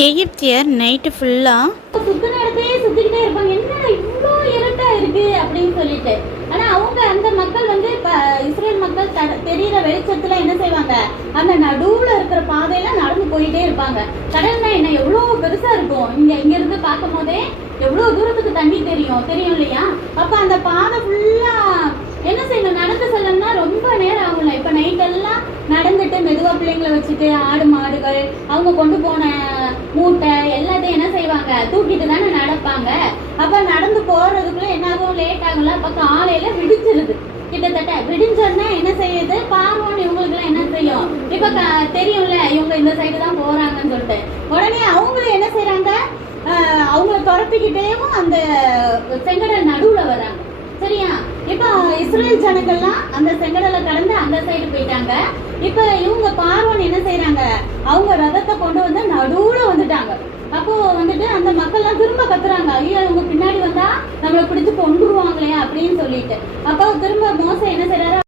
எகிப்தியர் நைட்டு ஃபுல்லாக சுத்தின இடத்தையே சுத்திக்கிட்டே இருப்பாங்க. என்ன இவ்வளோ இருட்டா இருக்கு அப்படின்னு சொல்லிட்டு. ஆனா அவங்க அந்த மக்கள் வந்து இஸ்ரேல் மக்கள் தெரியிற வெளிச்சத்துல என்ன செய்வாங்க, அந்த நடுவுல இருக்கிற பாதையில நடந்து போயிட்டே இருப்பாங்க. கடல்னா என்ன எவ்வளவு பெருசா இருக்கும், இங்க இருந்து பார்க்கும் போதே எவ்வளவு தூரத்துக்கு தண்ணி தெரியும் இல்லையா. அப்ப அந்த பாதை ஃபுல்லா என்ன செய்யணும், நடந்து செல்லணும்னா ரொம்ப நேரம் ஆகும்ல. இப்ப நைட் எல்லாம் நடந்துட்டு மெதுவா பிள்ளைங்களை வச்சுட்டு ஆடு மாடுகள் அவங்க கொண்டு போன மூட்டை எல்லாத்தையும் என்ன செய்வாங்க, தூக்கிட்டு தானே நடப்பாங்க. அப்ப நடந்து போறதுக்குள்ள என்ன ஆகும், லேட் ஆகும்ல. அப்ப காலையில விடிச்சிருது. கிட்டத்தட்ட விடிஞ்சோன்னா என்ன செய்யுது, பார்வோன்னு இவங்களுக்கு எல்லாம் என்ன செய்யும், இப்ப தெரியும்ல இவங்க இந்த சைடு தான் போறாங்கன்னு சொல்லிட்டு. உடனே அவங்களும் என்ன செய்யறாங்க, அவங்கள துரத்திக்கிட்டேவும் அந்த செங்கடல் நடுவுல வராங்க. சரியா. இப்ப இஸ்ரேல் ஜனங்கள்லாம் அந்த செங்கடலை கடந்து அந்த சைடு போயிட்டாங்க. இப்ப இவங்க பார்வோன் என்ன செய்யறாங்க, அவங்க ரதத்தை கொண்டு வந்து நடுவுல வந்துட்டாங்க. அப்போ வந்துட்டு அந்த மக்கள் எல்லாம் திரும்ப கத்துறாங்க, ஐயோ இவங்க பின்னாடி வந்தா நம்மளை பிடிச்சு கொண்டுருவாங்களே அப்படின்னு சொல்லிட்டு. அப்போ திரும்ப